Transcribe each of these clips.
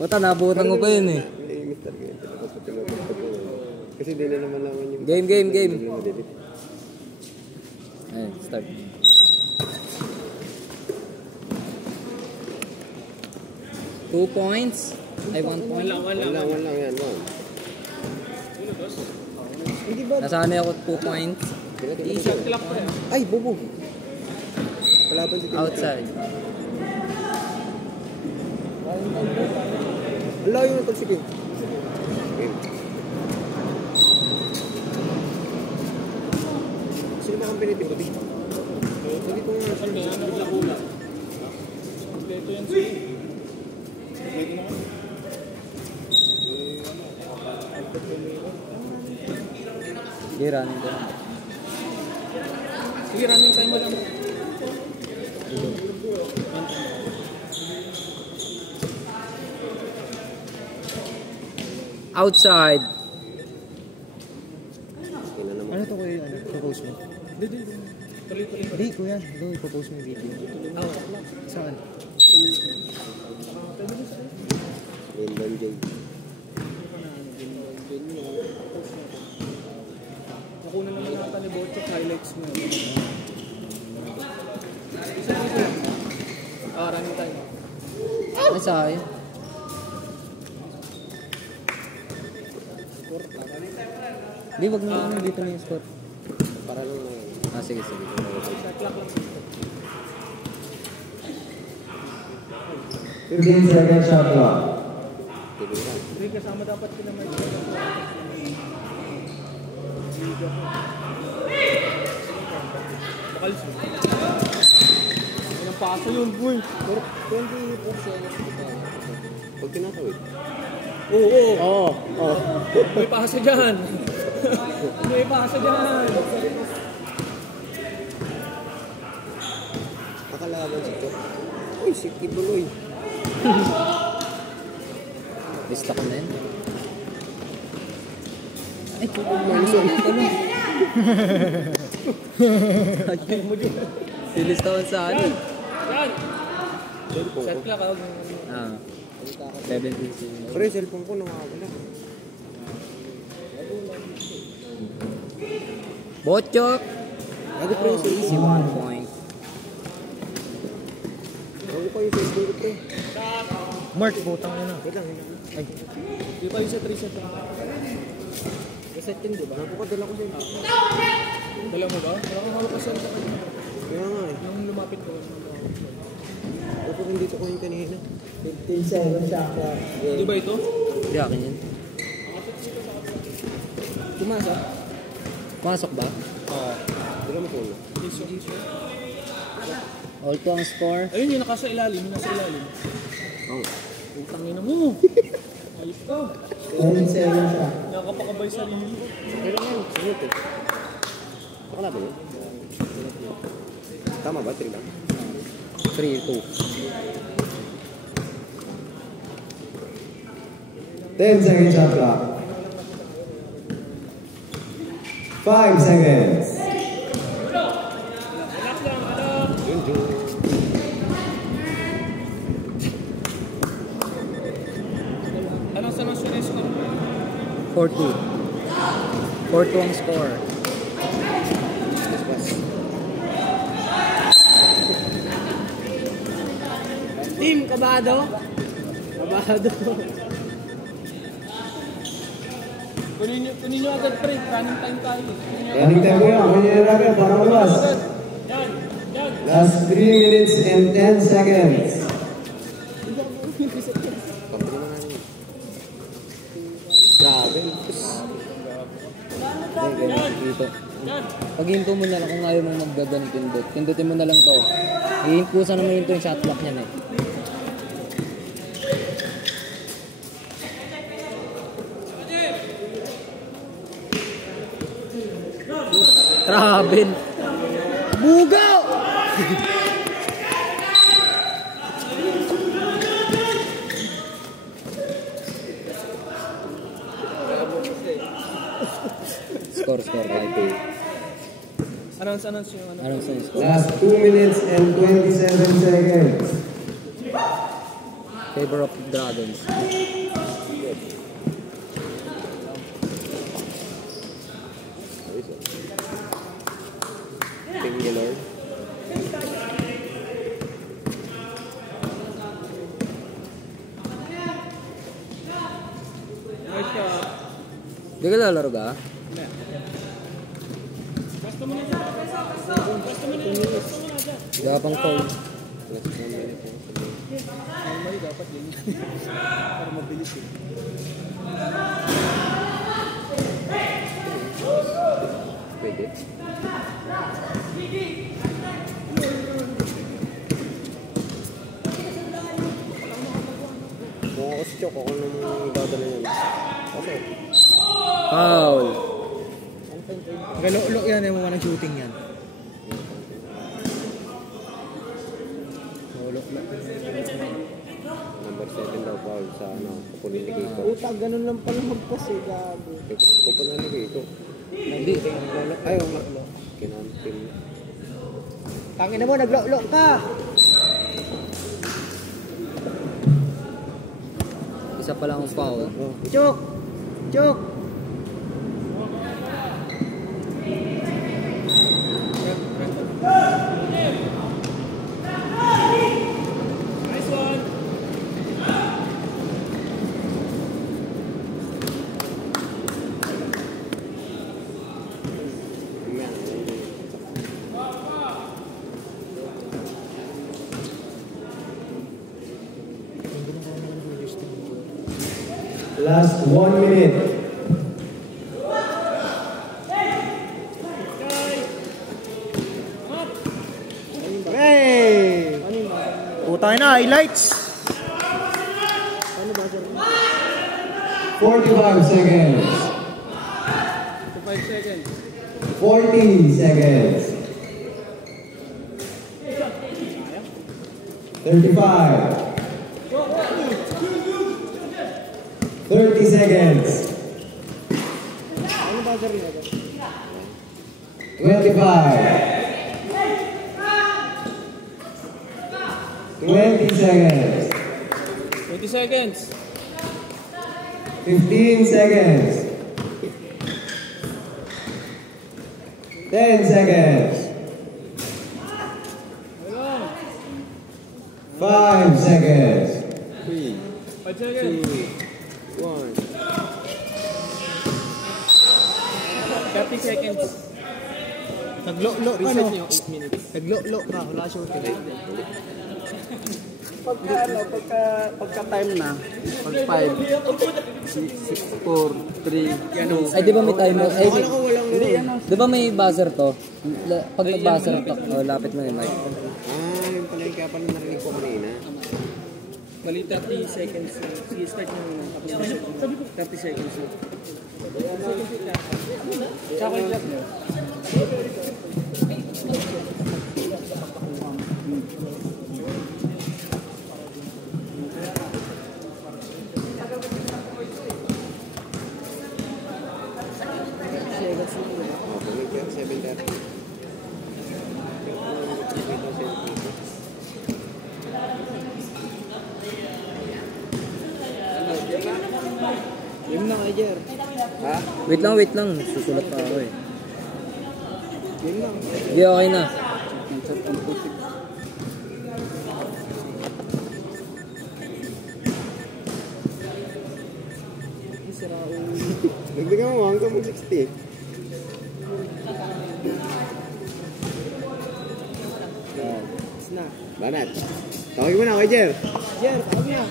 Buta, nabutan mo pa yun eh. Kasi di na naman naman yung... Game. Ayun, start. Two points. Ay, 1 point. Wala yan. Hindi ba? Nasaan ako 2 points. I-shot clock ko yan. Ay, bubo. Kalaban si Tim. Outside. Ang layo na sige. Sino ba ang piniti? Buti ko nga. Kompleto yan siya. Sige, running ko. Sige, running time mo lang. Outside. Ano to kuya? Ano? Propose mo? Hindi kuya. Doon propose mo yung video. Saan? Rainbow J. Nakunan naman natin ni Bochok highlights mo. Isa lang. Running time. Ay, sa'yo. Di, wag mo naman dito na yung score. Para lang na yun. Sige. Shot clock lang. 15 seconds shot clock. Hindi, kasama dapat sila may bakal siya. Ilang paso yun, boy. 24 seconds. Pag tinatawid. Oo. May paso dyan. May paso dyan. Nakalaban si Chok. Uy, si Kibuloy. Lista ko na yun. Ay, Malusong ka na. ayun mo din. Silista ko sa ano. Yan. Shot clock ako. 17. Pre, cellphone ko nakakala. Bochok. Ako pre, Easy 1 point. Ako pa yung cellphone ko pre. Mark, butang yun Wait lang. Ay. Di pa yung set reset. Reset yun, diba? Ako pa, dala ko cellphone. Dala mo ba? Wala kang hawak sa kanya. Kaya nga eh. Nung lumapit ko. Ako rin dito ko yung kanina. 15 seconds shot clock. Di ba ito? Hindi akin yun. Tumasa? Pasok ba? Dala mo ko. All to ang score. Ayun yung nasa ilalim. Yung nasa ilalim. Oo. Utang ina mo. Ayop ka. 10 seconds shot. Nakapakabay sarili. Pero yan, sinute. Baka natin yun. Tama ba? 3 lang? 3-2. 10 seconds shot clock. 5 seconds. Yun, Jun. Anong sa national score? 4-2. 4-2 ang score. Team, kabado? Kabado. Kunin nyo agad pre, running time tayo. Running time mo yun. Kunin na namin para malas. Yan. Last 3 minutes and 10 seconds. Grabe. Dito. Pag-hinto mo na lang kung ayaw mong maggaganit pindot. Pindutin mo na lang to. Kusa naman yung shot clock niyan eh. Travel. Bugaw! Score. Announce yung ano. Anong score? Last 2 minutes and 27 seconds. Favor of Dragons. Singular. Di ka lalaro ka? Basta mo na dyan. Basta mo na dyan. Wala pang call. Normally dapat din. Para mabilis eh. Pwede. Kung ako si Chok, ako nang dadala yun. Okay. Foul. Galo-lo yan, yung mga nag-shooting yan. Number 7 daw foul sa ano, kukunin ni Kiko. Puta, ganun lang pala magpas eh, gago. Kukunin ni Kiko. Hindi. Ayaw nga. Kinampin. Tangina mo, naglo-lo ka! Isa pa lang ang foul. Chok! Chok! Nice one! Last 1 minute. Hey! Putang na, highlights! 45 seconds. 5 seconds. 40 seconds. 35. 30 seconds. 25. 20 seconds. 20 seconds. 15 seconds. 10 seconds. 5 seconds. 3, 5 seconds. 1. 30 seconds. Naglo-lo ka, no? 8 minutes. Naglo-lo ka, wala shooting. Pagka time na, pag 5, 6, 4, 3, 2, Ay, di ba may timer? Ay, Akala ko walang di ba may buzzer to? Pag nag-buzzer to, lapit mo yung mic. yung pala yung kaya pala narinig ko kanina. Bali 30 seconds. Sige, start nyo muna. Tapos 30 seconds. Tsaka yung clap nyo. Balik yan, 7:30. Yung na kay Jer. Ha? Wait lang. Susulat pa ako eh. Yung na. Hindi, okay na. Nagdagan mo hanggang mag-60. Snap. Banat. Tawagin mo na kay Jer. Jer, tawag niya.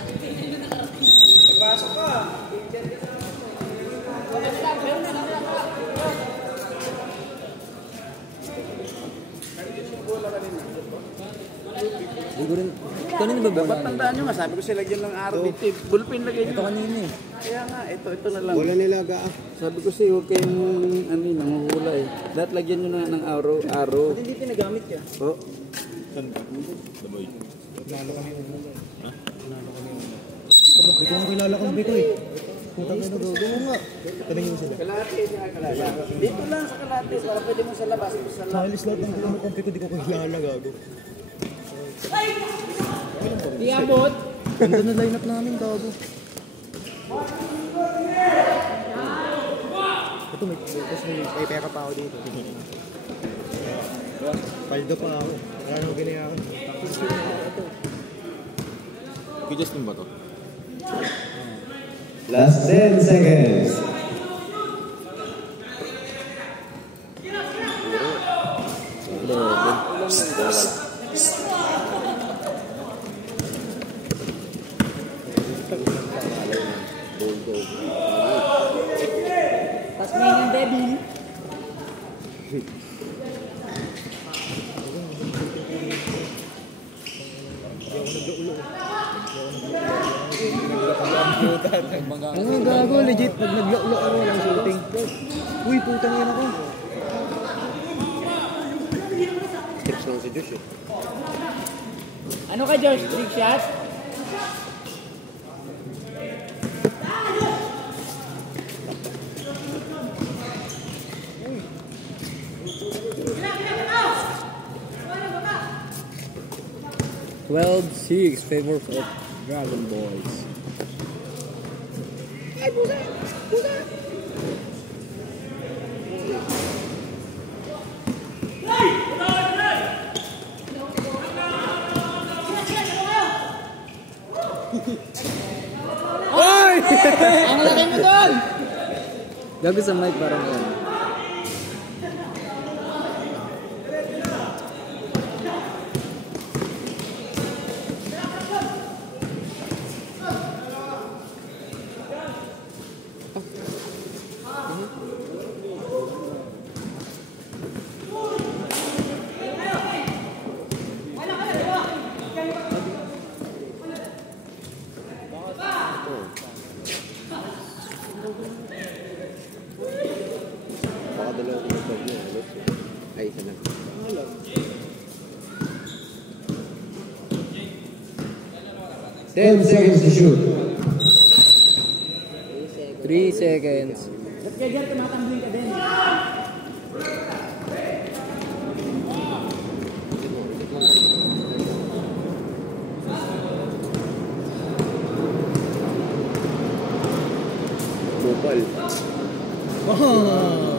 Hindi ko rin. Kanina ba bola? Tandaan nyo nga, sabi ko sila lagyan ng RBT. Bullpen lagay Ito nyo. kanina eh. Kaya nga, ito na lang. Wala nilaga ah. Sabi ko sa'yo, huwag kayong nanguhula eh. Dapat lagyan nyo na ng araw. Ba't hindi tinagamit ka? Oo. Hindi ko kilala kong Biko eh. Puta ka na gawa nga. Tanungin mo sila. Kalate. Dito lang sa kalate, para pwede mo sa labas. Sa alis lahat ng kong Biko, di ko kilala gago. Iabot. Ganda na line up namin, gago. Ito, may pera pa ako dito. Paldo pa ako. Kaya nung ginaya ako. Justin ba to? Last 10 seconds. Pas main yung baby. Ano gago, legit. Pag nag-lock ako ng shooting. Uy, putang yan ako. Tips lang si Josh eh. Ano ka, Josh? Trick shot? (12-6) favor of Dragon Boys. Oy! Ang laki mo doon! Gago sa mic parang yan. Baka dalawang kinapag niya. Ay, isa na. 10 seconds to shoot. 3 seconds. Bupal. Foul.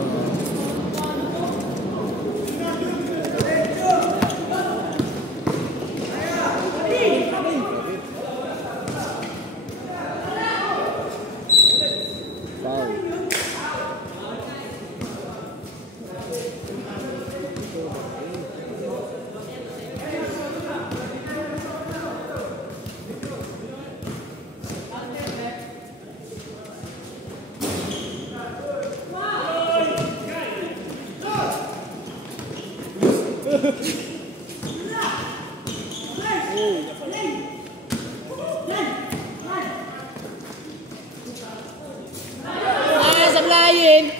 Sablayin!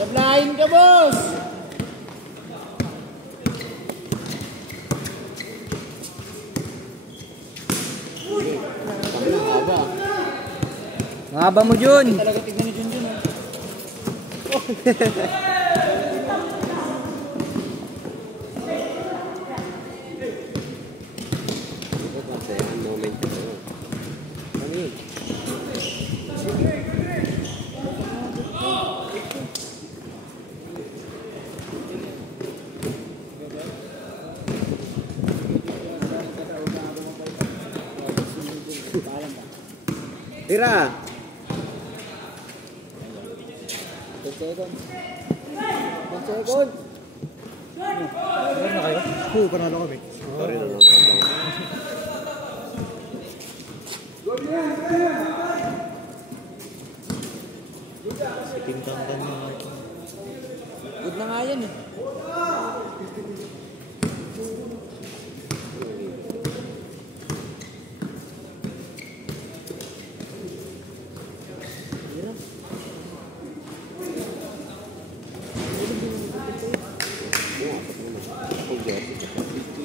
Sablayin ka, boss! Ang haba mo, Jun! Talaga tignan ni Jun Jun, Kasi ang moment yun. Ano yun? Tira! 10 seconds. 10 seconds. Meron na kayo? Oo, panalo kami. Sorry na lang. Pintang-tan mo. Good na nga yan eh.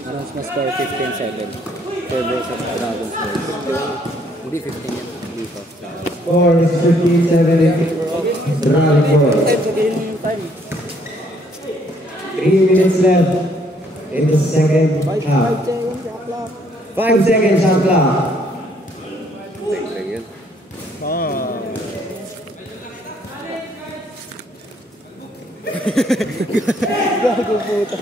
Arons mas score 15-7. Favor sa Dragon's Boys. Hindi 15 yan. Dito. Score is 15-7. Dragon Boys. Sabihin mo yung time. 3 minutes left in the second half. 5 seconds shot clock. Gago puta.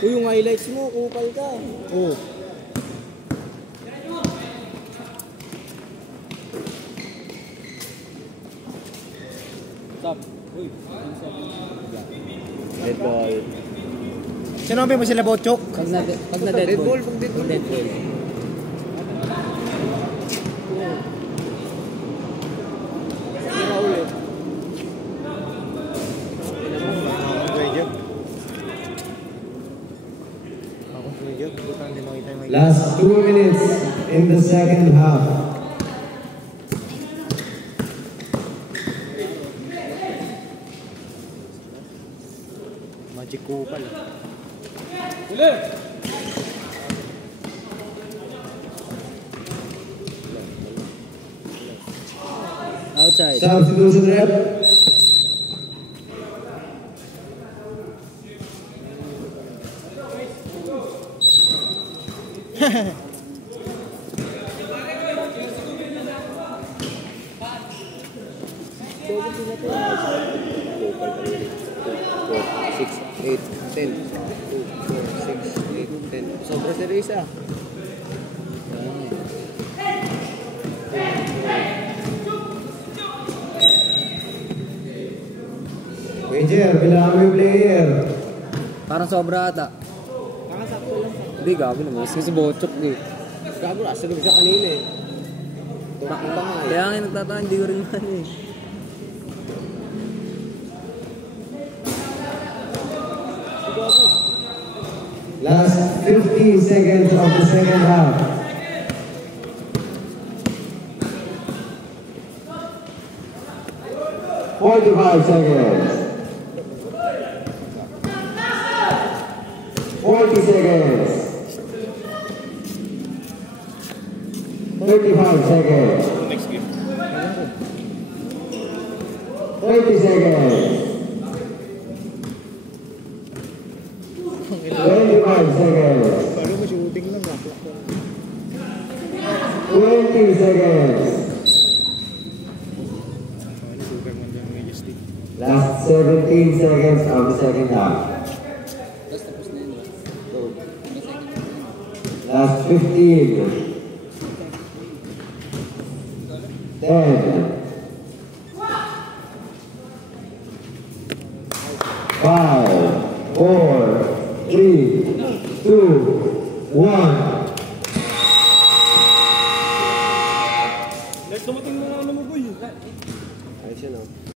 Uy, yung highlights mo, kupal ka. Oo. Stop. Uy. Dead ball. Sinabi mo sila Bochok? Pag na dead ball. Pag dead ball. Last 2 minutes in the second half. Magic kupal. Outside. Substitution rep. Sobra si Risa. Major, bilangan mo yung player. Parang sobra ata. Hindi, gabi naman. Kasi bochok eh. Gago, asa doon siya kanina eh. Kaya nga nagtataka, hindi ko rin man eh. Last 50 seconds of the second half. Forty-five seconds. 40 seconds. 35 seconds. 30 seconds. 25 seconds. 20 seconds. Last 17 seconds of the second half. Last 15. 10. 5, 4, 3, 2, 1. Ayos yun, oh.